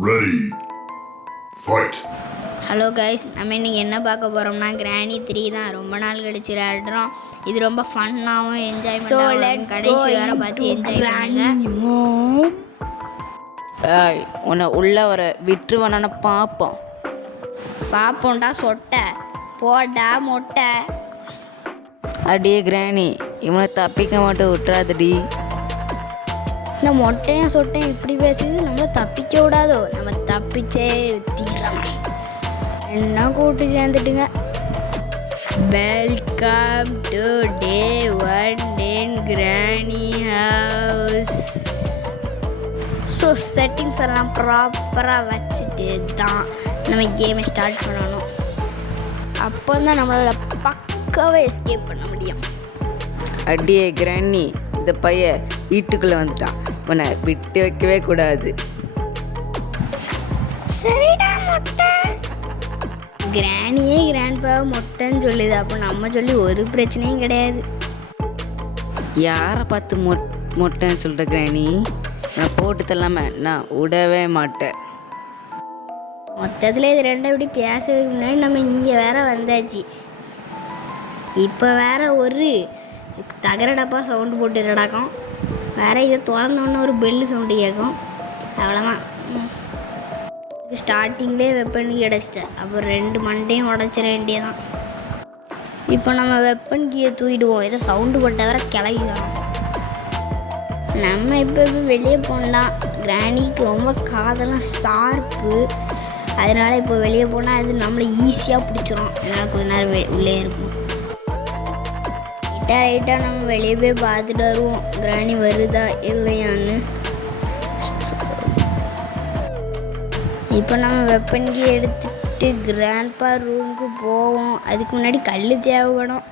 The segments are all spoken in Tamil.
Ready. Fight. ஹலோ கைஸ், நம்ம இன்றைக்கி என்ன பார்க்க போகிறோம்னா கிராணி 3 தான். ரொம்ப நாள் கழிச்சு விளையாடுறோம். இது ரொம்ப ஃபன்னாகவும் என்ஜாய்மெண்ட்டாகவும் கடைசி வர பார்த்து என்ஜாய் பண்ணுங்க. உன்னை உள்ள வர விட்டுருவானு பார்ப்போம்டா சொட்டை போடா மொட்டை. அடியே கிராணி, இவனை தப்பிக்க மாட்டேன், விட்டுறாதடி. இந்த மொட்டையும் சொட்டையும் இப்படி பேசுது, நம்மளை தப்பிக்க விடாதோ. நம்ம தப்பிச்சே தீரணும். என்ன கூட்டு சேர்ந்துட்டுங்க. வெல்கம் டு டே 1 இன் கிராணி ஹவுஸ். ஸோ செட்டிங்ஸ் எல்லாம் ப்ராப்பராக வச்சுட்டு தான் நம்ம கேமை ஸ்டார்ட் பண்ணணும். அப்போ தான் நம்மளால் பக்காவே எஸ்கேப் பண்ண முடியும். அடியே கிராணி, இந்த பையன் வீட்டுக்குள்ளே வந்துட்டான், உன்னை விட்டு வைக்கவே கூடாது. சரிடா மொட்டை. கிராணியே கிராண்ட்பாவை மொட்டைன்னு சொல்லுது, அப்போ நம்ம சொல்லி ஒரு பிரச்சனையும் கிடையாது. யாரை பார்த்து மொட்டைன்னு சொல்கிற கிராணி? நான் போட்டு தள்ளாம நான் விடவே மாட்டேன். மொத்தத்தில் இது ரெண்டும் இப்படி பேசுறதுக்கு முன்னாடி நம்ம இங்கே வேற வந்தாச்சு. இப்போ வேற ஒரு தகரடப்பா சவுண்டு போட்டு நடக்கும். வேற இதை திறந்தோன்னே ஒரு பெல்லு சவுண்டு கேட்கும். அவ்வளோதான். ஸ்டார்டிங்லேயே வெப்பன் கிடச்சிட்டேன். அப்புறம் 2 மண்டையும் உடச்சிட வேண்டியதான். இப்போ நம்ம வெப்பன் கீயை தூக்கிடுவோம். இதை சவுண்டு போட்ட வர கிளகிடும். நம்ம இப்போ வெளியே போனால் கிராணிக்கு ரொம்ப காதெல்லாம் ஷார்ப்பு. அதனால் இப்போ வெளியே போனால் அது நம்மளை ஈஸியாக பிடிச்சிரும். அதனால் கொஞ்ச நேரம் உள்ளே இருக்கும். ரைட்டாக நம்ம வெளியே போய் பார்த்துட்டு வருவோம் கிராணி வருதா இல்லையான்னு. இப்போ நம்ம வெப்பன்கி எடுத்துட்டு கிராண்ட்பா ரூமுக்கு போவோம். அதுக்கு முன்னாடி கல் தேவைப்படும்.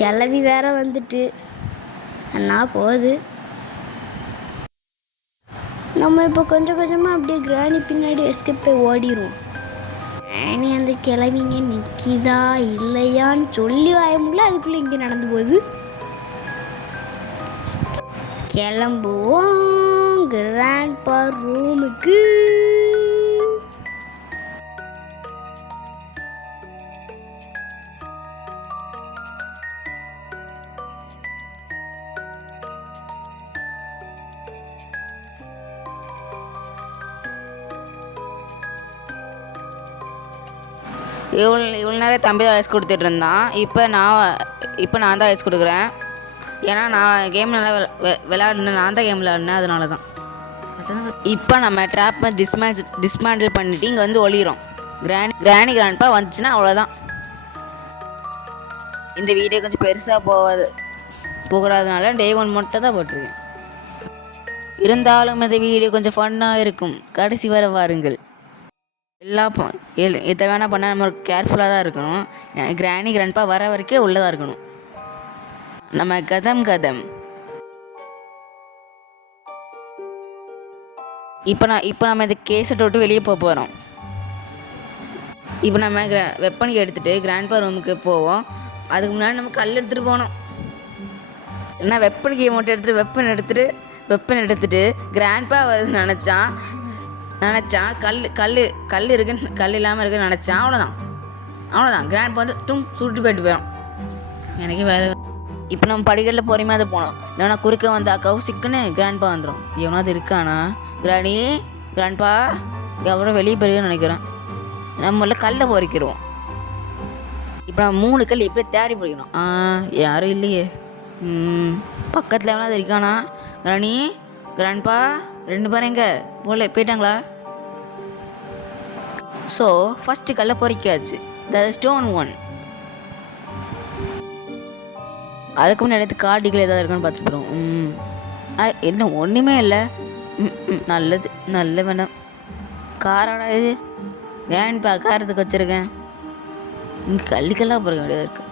கிளவி வேற வந்துட்டு அண்ணா போகுது. நம்ம இப்போ கொஞ்சம் கொஞ்சமாக அப்படியே கிராணி பின்னாடி எஸ்கேப் போய் ஓடிடுவோம். கிராணி அந்த கிளவிங்க நிற்கிதா இல்லையான்னு சொல்லி வாய முடியல, அதுக்குள்ளே இங்கே நடந்து போகுது. கிளம்புவோம் கிராண்ட்பா ரூமுக்கு. இவ்வளோ நேரம் தம்பி தான் வயசு கொடுத்துட்டு இருந்தான். இப்போ நான் தான் வயசு கொடுக்குறேன். ஏன்னா நான் கேம் நல்லா விளையாடுனேன், நான் தான் கேம் விளையாடினேன், அதனால தான். இப்போ நம்ம ட்ராப்பை டிஸ்மேண்டில் பண்ணிவிட்டு இங்கே வந்து ஒளிகிறோம். கிராண்ட்பா வந்துச்சுன்னா அவ்வளோதான். இந்த வீடியோ கொஞ்சம் பெருசாக போகிறதுனால Day 1 மட்டும் தான் போட்டிருக்கேன். இருந்தாலும் இந்த வீடியோ கொஞ்சம் ஃபன்னாக இருக்கும். கடைசி வர வாருங்கள். எதை வேணால் பண்ணால் நம்ம கேர்ஃபுல்லாக தான் இருக்கணும். கிராண்ட்பா வர வரைக்கும் உள்ளதாக இருக்கணும். நம்ம கதம் இப்போ நம்ம இந்த கேஸை விட்டு வெளியே போகிறோம். இப்போ நம்ம வெப்பனுக்கு எடுத்துகிட்டு கிராண்ட்பா ரூமுக்கு போவோம். அதுக்கு முன்னாடி நம்ம கல் எடுத்துகிட்டு போகணும். இல்லைன்னா வெப்பனுக்கு மட்டும் எடுத்துகிட்டு வெப்பன் எடுத்துகிட்டு கிராண்ட்பா வருது நினச்சான் கல் இருக்குன்னு கல் இல்லாமல் இருக்குன்னு நினச்சான். அவ்வளோதான் கிராண்ட்பா வந்து சுட்டு போயிட்டு போயிடும். எனக்கு வேறு. இப்போ நம்ம படிக்கட்டில் போகிறோமே அதை போனோம். இல்லைனா குறுக்க வந்தா கவுசிக்குன்னு கிராண்ட்பா வந்துடும். எவனாவது இருக்கானா? கிராண்ட்பா அப்புறம் வெளியே போயிருக்குன்னு நினைக்கிறேன். நம்மள கல்லை பொறிக்கிறோம். இப்போ நம்ம 3 கல் இப்படியே தேடி பிடிக்கணும். யாரும் இல்லையே. பக்கத்தில் எவனாவது இருக்கானா? கிராண்ட்பா 2 பேரும் எங்கே போயிட்டாங்களா? ஸோ ஃபஸ்ட்டு கல்லை பொறிக்காச்சு. ஸ்டோன் 1. அதுக்கு முன்னாடி எடுத்து கார்டிகள் ஏதாவது இருக்குன்னு பார்த்துட்டு போகிறோம். என்ன ஒன்றுமே இல்லை. நல்ல வேணாம். காராடா இது? கிராண்ட்பா காரத்துக்கு வச்சுருக்கேன். இங்கே கல்லுக்கெல்லாம் பொறுக்க வேண்டியதாக இருக்குது.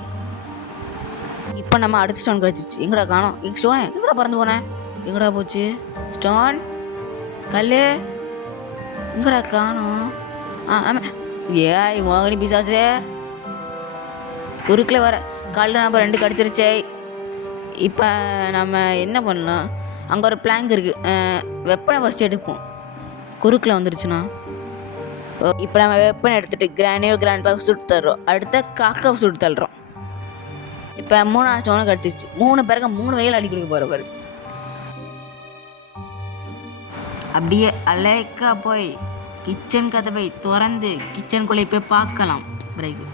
இப்போ நம்ம அடுத்த ஸ்டோன் கிடச்சிச்சு. எங்கடா காணோம்? ஸ்டோனு எங்கடா பறந்து போனேன்? எங்கடா போச்சு ஸ்டோன்? கல் எங்கடா காணோம்? ஆமாம். ஏய் மோகினி பிசாசு, குறுக்கில் வர கல் நம்ம 2 கடிச்சிருச்சே. இப்போ நம்ம என்ன பண்ணலாம்? அங்கே ஒரு பிளாங்க் இருக்குது. வெப்பனை ஃபஸ்ட்டு எடுப்போம். குறுக்கில் வந்துருச்சுண்ணா. இப்போ நம்ம வெப்பன் எடுத்துகிட்டு கிராண்டியோ கிராண்ட்பாவை சுட்டு தர்றோம். அடுத்த காக்காவை சுட்டு தள்ளுறோம். இப்போ 3 ஸ்டோனை கிடச்சிச்சு. 3 பேருக்கு 3 வகையில் அடி கொடுக்க போகிற பாரு. அப்படியே அலேக்கா போய் கிச்சன் கதவை திறந்து கிச்சனுக்குள்ளே போய் பார்க்கலாம். பிரேக்கு.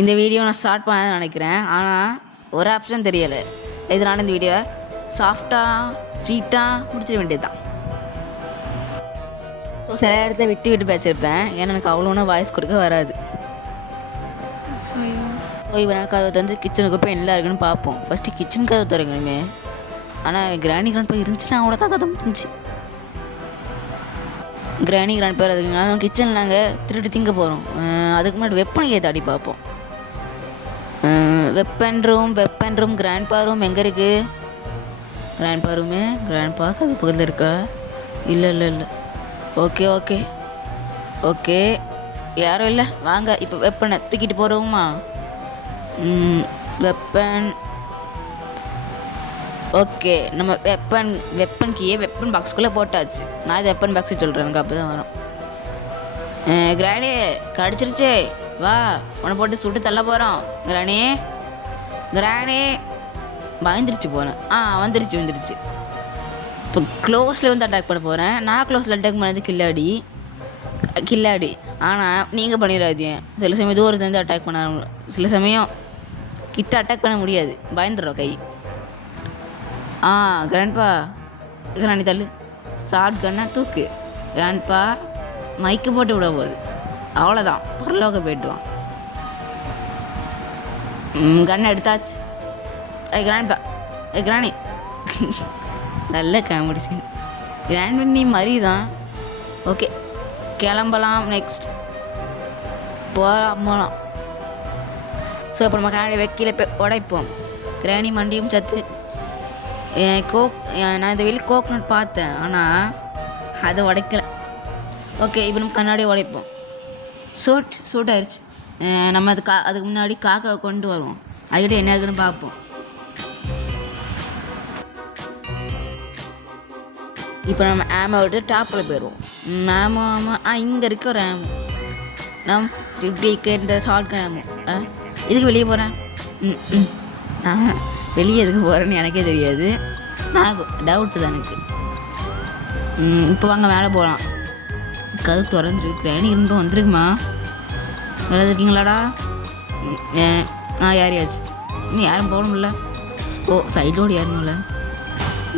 இந்த வீடியோ நான் ஸ்டார்ட் பண்ண நினைக்கிறேன், ஆனால் ஒரு ஆப்ஷன் தெரியலை. இதனால இந்த வீடியோவை சாஃப்டாக ஸ்வீட்டாக முடிச்சிட வேண்டியது தான். ஸோ சில இடத்துல விட்டு விட்டு பேசியிருப்பேன், ஏன்னா எனக்கு அவ்வளோனா வாய்ஸ் கொடுக்க வராது. ஸோ இப்போ நான் கதவை திறந்து கிச்சனுக்கு போய் என்ன இருக்குன்னு பார்ப்போம். ஃபஸ்ட்டு கிச்சன் கதவை திறக்கணுமே, ஆனால் கிராணி கிராண்ட்பா இருந்துச்சுன்னா அவ்வளோ தான் கதை முடிஞ்சு. கிராணி கிராண்ட்பா இருக்குங்களா கிச்சனில் நாங்கள் திருட்டு திங்க போகிறோம். அதுக்கு முன்னாடி வெப்பனை தேடி பார்ப்போம். வெப்பன் ரூம் கிராண்ட்பா ரூம் எங்கே இருக்குது? கிராண்ட்பா ரூமு கிராண்ட்பா அது பக்கத்தில் இருக்கா? இல்லை. ஓகே யாரும் இல்லை. வாங்க இப்போ வெப்பனை தூக்கிட்டு போகிறோமா? வெப்பன் ஓகே, நம்ம வெப்பன் கீயே வெப்பன் பாக்ஸ்குள்ளே போட்டாச்சு. நான் இது வெப்பன் பாக்ஸு சொல்கிறேன், எனக்கு அப்போ தான் வரும். கிராணி கடிச்சிருச்சே, வா உன்னை போட்டு சுட்டு தள்ள போகிறோம். கிராணி பயந்துருச்சு போனேன். வந்துருச்சு. இப்போ க்ளோஸில் வந்து அட்டாக் பண்ண போகிறேன். நான் க்ளோஸில் அட்டாக் பண்ணது கில்லாடி. ஆனால் நீங்கள் பண்ணிடாதீங்க. சில சமயம் தூரத்துலேருந்து அட்டாக் பண்ண, சில சமயம் கிட்ட அட்டாக் பண்ண முடியாது, பயந்துடும் கை. கிராண்ட்பா கிராணி தள்ளு, ஷார்ட் கண்ணை தூக்கு. கிராண்ட்பா மைக்கு போட்டு விட போகுது, அவ்வளோதான், பரலோக போய்ட்டுவான். கண்ணை எடுத்தாச்சு. கிராண்ட்பா கிராணி நல்ல காமெடி சீன். கிராண்ட் பண்ணி மாதிரி தான். ஓகே கிளம்பலாம். நெக்ஸ்ட் போகலாம். ஸோ இப்போ நம்ம கிராணி வைக்கல உடைப்போம். கிராணி மண்டியும் சத்து. நான் இந்த வெளியே கோக்னட் பார்த்தேன், ஆனால் அதை உடைக்கல. ஓகே இப்போ நம்ம கண்ணாடியை உடைப்போம். சூட் ஆயிடுச்சு. நம்ம அதுக்கு முன்னாடி காக்காவை கொண்டு வருவோம். அதுக்கிட்ட என்ன இருக்குன்னு பார்ப்போம். இப்போ நம்ம ஆமை விட்டு டாப்பில் போயிடுவோம். ஆமோ இங்கே இருக்க ஒரு ஆமோ. நம் 50 இந்த ஷார்ட் ஆமோ. இதுக்கு வெளியே போகிறேன். வெளியே எதுக்கு போகிறேன்னு எனக்கே தெரியாது, நான் டவுட்டு தான் எனக்கு. இப்போ வாங்க மேலே போகலாம். கதவு திறந்துருக்கு. கிராணி இருந்தும் வந்துருக்குமா? நல்லா இருக்கீங்களாடா? யாரையாச்சு இன்னும் யாரும் போகணும்ல. சைடோடு ஏறணும்ல.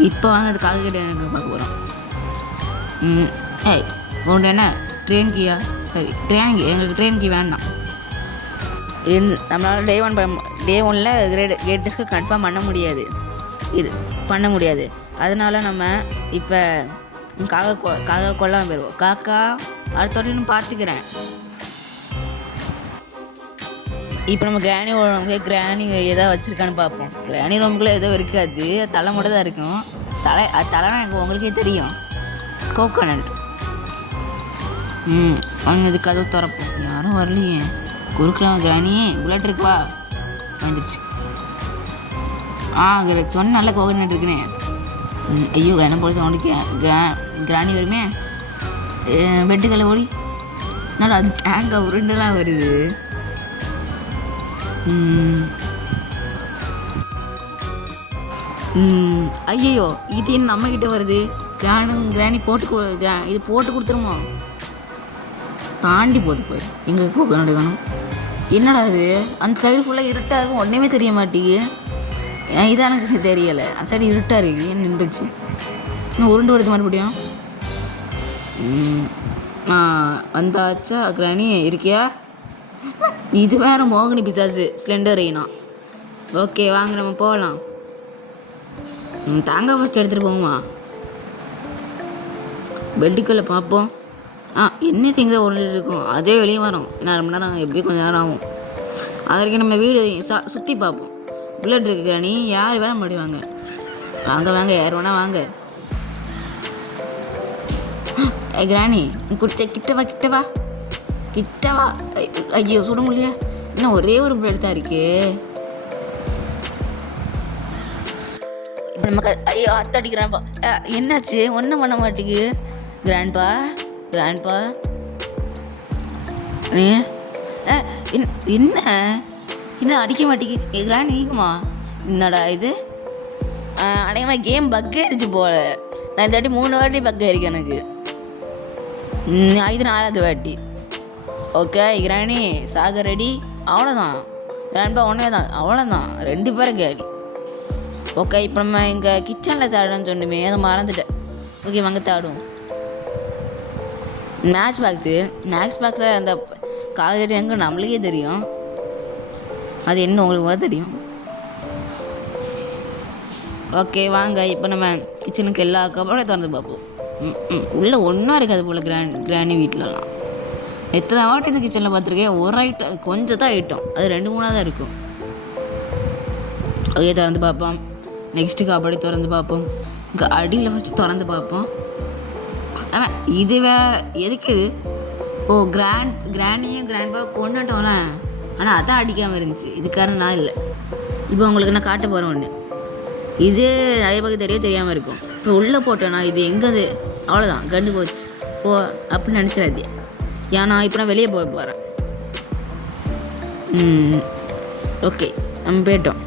இப்போ வாங்க அது காக்க கிட்ட எனக்கு பார்க்க போகிறோம். உண்டு என்ன ட்ரெயின் கீயா? சரி எங்களுக்கு ட்ரெயின் கீ வேண்டாம். நம்மளால் டே 1 கேட் டிஸ்க்கு கன்ஃபார்ம் பண்ண முடியாது. அதனால் நம்ம இப்போ காக்கா கொல்லாமல் போயிடுவோம். காக்கா அடுத்தோட பார்த்துக்கிறேன். இப்போ நம்ம கிராணி எதாவது வச்சுருக்கான்னு பார்ப்போம். கிராணி ரூமுக்குள்ளே எதுவும் இருக்காது, தலை மட்டும் தான் இருக்கும். தலைனா எனக்கு உங்களுக்கே தெரியும். கோகோனட். அவங்க இது கதவு திறப்போம். யாரும் வரலையே. குறுக்கலாம். கிராணி புல்லட் இருக்குவா? வந்துருச்சு. சொன்ன நல்ல கோகோனட் இருக்குனே. ஐயோ என்ன போல சவுண்டுக்கு கிராணி வருமே. பெட்டுக்களை ஓடி நல்லா அது டேங்காக உருண்டெல்லாம் வருது. ஐயோ இது என்ன நம்மக்கிட்ட வருது? கிராணி இது போட்டு கொடுத்துருமா? தாண்டி போகுது போய் எங்கே கோகோனட் காணும். என்னடா அது? அந்த சைடு ஃபுல்லாக இருட்டாக இருக்கும், ஒன்றுமே தெரிய மாட்டேங்குது. இதான் எனக்கு தெரியலை. அந்த சைடு இருட்டாக இருக்குது, ஏன் நின்றுச்சு? இன்னும் உருண்டு வருது மறுபடியும். வந்தாச்சா கிராணி இருக்கியா? இது வேறு மோகினி பிசாசு ஸ்லெண்டர் ஐனா. ஓகே வாங்க நம்ம போகலாம். தேங்காய் ஃபஸ்ட் எடுத்துகிட்டு போகுமா? பெட்டுக்குள்ளே பார்ப்போம். என்ன திங்க ஒன்று இருக்கும், அதே வெளியே வரும். இன்னும் ரொம்ப நேரம் எப்படியும் கொஞ்சம் நேரம் ஆகும். அது வரைக்கும் நம்ம வீடு சுற்றி பார்ப்போம். புல்லட் இருக்கு கிராணி, யார் வேணால் முடிவாங்க. வாங்க யார் வேணால் வாங்க. கிராணி கிட்ட வா. ஐயோ சுட முடியல. இன்னும் ஒரே ஒரு புல்லட் தான் இருக்கு. இப்போ நம்ம ஐயோ அத்தை அடிக்கிறான்ப்பா. என்னாச்சு? ஒன்றும் பண்ண மாட்டேங்குது. கிராண்ட்பா நீ என்ன இன்னும் அடிக்க மாட்டேங்குது கிராண்ட் நீக்குமா? என்னடா இது? அடையமாக கேம் பக் ஆயிடுச்சு போல. நான் இந்த வாட்டி 3 வாட்டி பக் ஆயிருக்கு எனக்கு. இது 4வது வாட்டி. ஓகே கிராணி சாக ரெடி. அவ்வளோதான் கிராண்ட்பா ஒன்றே தான். அவ்வளோதான் 2 பேரும் கேலி. ஓகே இப்போ நம்ம இங்கே கிச்சனில் தேடணும்னு சொன்னோமே, அதை மறந்துட்டேன். ஓகே வாங்க தேடுவோம். மேட்ச் பாக்ஸில் அந்த காய்கறி எங்கே நம்மளுக்கே தெரியும். அது என்ன உங்களுக்கு தெரியும். ஓகே வாங்க இப்போ நம்ம கிச்சனுக்கு எல்லா கபோர்டையும் திறந்து பார்ப்போம். உள்ளே ஒன்றும் இருக்காது போல் கிராணி வீட்டிலலாம். எத்தனை வாட்டி இந்த கிச்சனில் பார்த்துருக்கேன். ஒரு ஐட்டம் கொஞ்சம் தான் ஐட்டம், அது 2-3 தான் இருக்கும். ஓகே திறந்து பார்ப்போம். நெக்ஸ்ட்டு கபடி திறந்து பார்ப்போம். இங்கே அடியில் ஃபஸ்ட்டு திறந்து பார்ப்போம். ஆமாம் இது வேறு எதுக்கு? ஓ கிராண்டியும் கிராண்ட்பா கொண்டுட்டோம்ல, ஆனால் அதான் அடிக்காமல் இருந்துச்சு. இதுக்காக நான் இல்லை. இப்போ உங்களுக்கு நான் காட்ட போகிறேன் ஒன்று. இது நிறைய பக்கம் தெரியாமல் இருக்கும். இப்போ உள்ளே போட்டேன்னா இது எங்கே? அவ்வளோதான் கண்டு போச்சு. ஓ அப்படின்னு நினச்சிடாது. ஏன்னா இப்போ நான் வெளியே போக போகிறேன். ஓகே நம்ம போயிட்டோம்.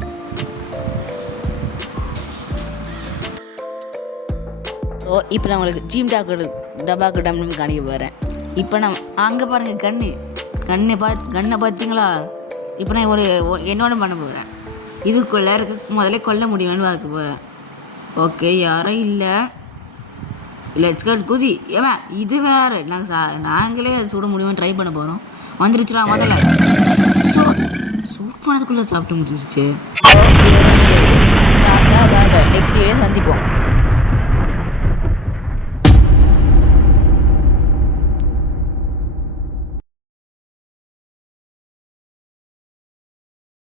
ஸோ இப்போ நான் உங்களுக்கு ஜீம் டபாக்கு டம்னு காணிக்க போகிறேன். இப்போ நான் அங்கே பாருங்கள் கண்ணை பார்த்தீங்களா? இப்போ நான் என்னோட பண்ண போகிறேன். இதுக்குள்ளே முதல்ல கொல்ல முடியுமான்னு பார்க்க போகிறேன். ஓகே யாரும் இல்லை. லெட்ஸ் கட் குதி. ஏமா இது வேறு நாங்களே சுட முடியுமான்னு ட்ரை பண்ண போகிறோம். வந்துருச்சுடா முதல்ல. சூட் பண்ணதுக்குள்ளே சாப்பிட்டு முடிச்சிருச்சு. டாட்டா பாய் பாய். நெக்ஸ்ட் வீடியோ சந்திப்போம்.